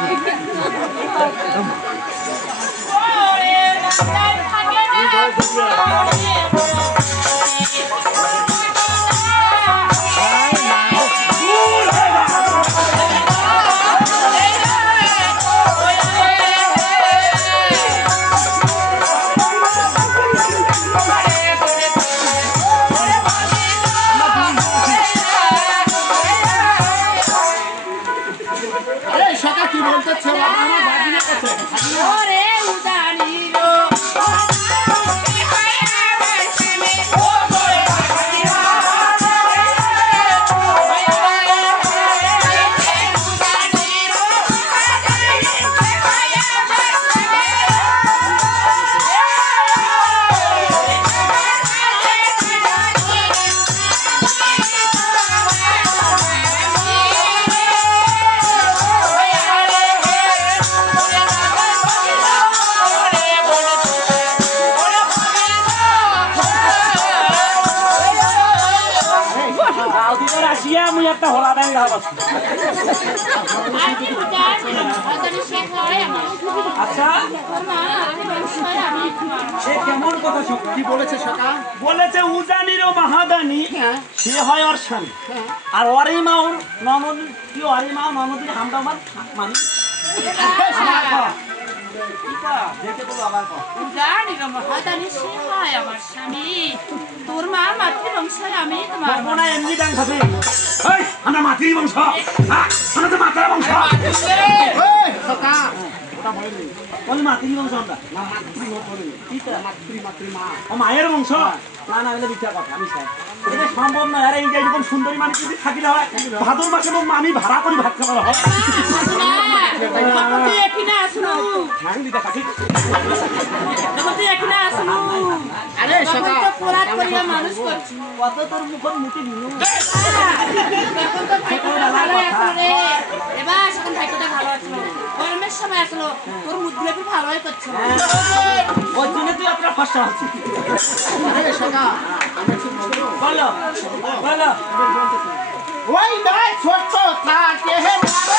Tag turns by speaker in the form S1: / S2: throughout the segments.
S1: Glory, মুই একটা হলা ব্যাং
S2: হয়
S1: আচ্ছা? সে কেমন কথা
S3: কি বলেছে সকা
S1: বলেছে উজানির ও মাহাদানি সে হয় ওর স্বামী। আর ওরই মা ওর ননদ কি ওরই মা ননদির হামদা মান মানে
S2: হয় আমার স্বামী। তোর মা মাতৃ আমি তোমার
S1: পারব না এমনি খাবে? এই, আমরা মাতৃ বংশ হ্যাঁ, আমরা তো মাতার বংশ
S3: এই সকা ওটা বলেনি
S1: ওই মাতৃ বংশ আমরা
S3: না মাতৃ ও বলেনি
S1: কি তো?
S3: মাতৃ মাতৃ মা
S1: ও মায়ের বংশ না না হলে মিথ্যা কথা আমি এটা সম্ভব আরে এই এরকম সুন্দরী মানুষ যদি থাকিলে হয় ভাদর মাসে আমি ভাড়া করি ভাত খাবার হয়
S3: আরে সকা
S2: তো করিয়া মানুষ করছি।
S1: কত তোর মুটি
S2: তো ভাইকোটা ভালো আসলো রে। এবার সেখানে ভাইকোটা ভালো আসলো গরমের সময় আসলো। তোর মুখগুলো একটু ভালোই করছিল
S1: ওই জন্য তুই আপনার ফসা হচ্ছি
S3: আরে সকা আমি শুন বলব
S1: বলো বলো।
S3: ওই নয় ছোট্ট থাকে হে মারে।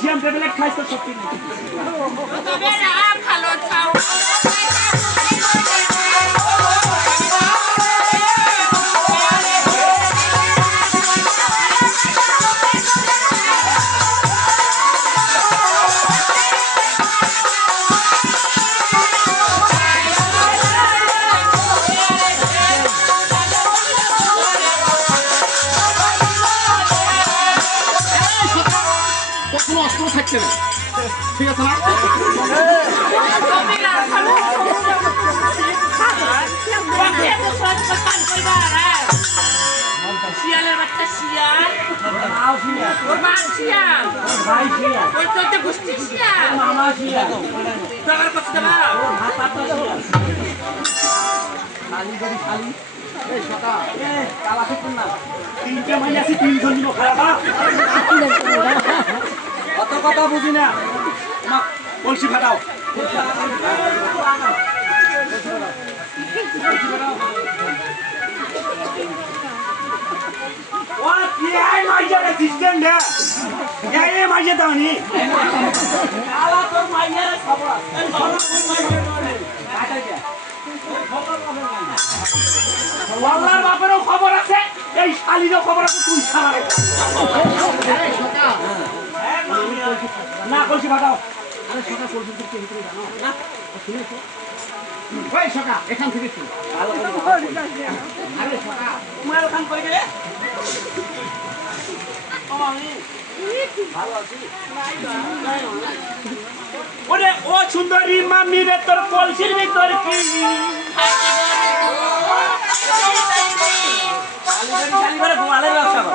S1: তুই ক্যালসিয়াম ট্যাবলেট খাইছ তো
S3: থাকছে না ঠিক আছে না?
S2: শিয়ালের বাচ্চা শিয়াল ওর মা শিয়াল
S1: ভাই শিয়া
S2: ওর গোষ্ঠী শিয়াল
S1: মামা শিয়া
S2: তোমার কাছে
S1: তো শিয়া
S3: খালি যদি খালি
S1: তো তিনটে মাইনে আছি, তিনজন খারাপ অত কথা বুঝি না। কলসি ফাটাও। খবর আছে। বাপেরও খবর এই শালিরও খবর আছে তুই ছাড়া রে।
S3: এই সকা
S1: না কলসি ফাটাও।
S3: আরে সকা পর্যন্ত কি ভিতরে জানো? না। শুনেছো? ওই সকা এখান থেকে শুন। আরে সকা
S1: তোমার ওখান করে গেলে ওরে ও সুন্দরী মামি রে তোর কলসির ভিতর কি? ব্যবসা কর।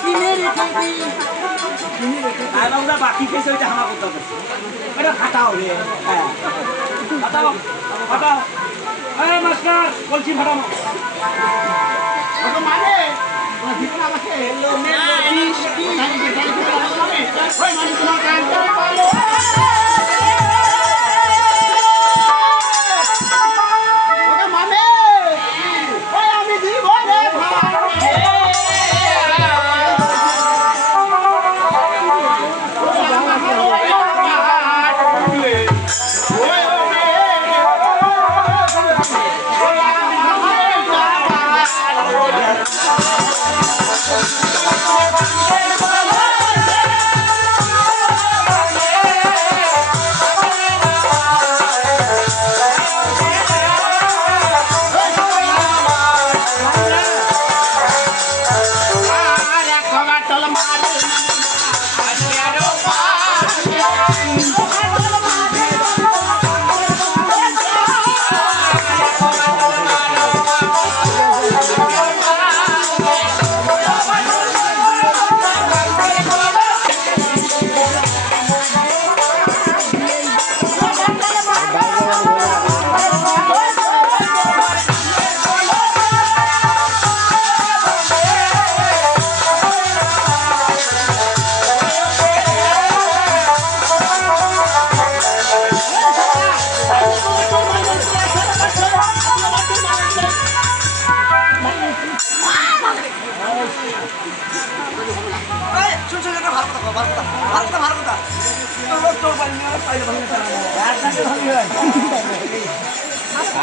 S1: কিনে রেখে দিই আর বাবুরা বাকি খেয়েছে ওইটা হামা করতে হবে এটা ফাটাও রে হ্যাঁ ফাটাও ফাটাও
S4: এই মাস্টার বলছি
S3: ওকে মানে আমাকে জানি কি, জানি কি, ওই মানে তোমার কানটা বলো।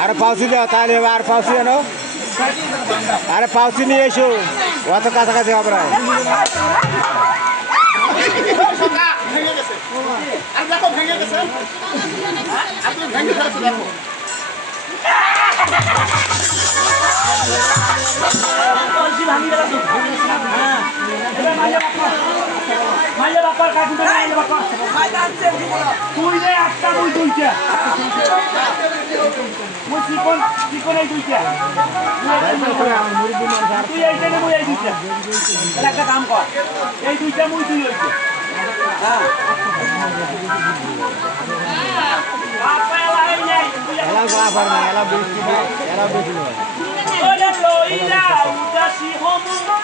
S5: আরে পাউসি দাও তাহলে আর পাউসি আনো। আরে পাউসি নিয়ে এসো অত কাছাকাছি হবে না।
S3: ভেঙে
S1: কলসি ভাঙি গেল তো মাইয়া বাপ্পা?
S4: তুই যে একটা মুই দুইটা মুই চিকন চিকন এই দুইটা তুই এইটা নে মুই এই দুইটা
S1: একটা কাম কর।
S4: এই দুইটা মুই তুই হইছে
S1: হ্যাঁ।
S4: এলা
S5: না বেশি এলা বেশি
S4: লইলা উদাসী হমু
S2: তোর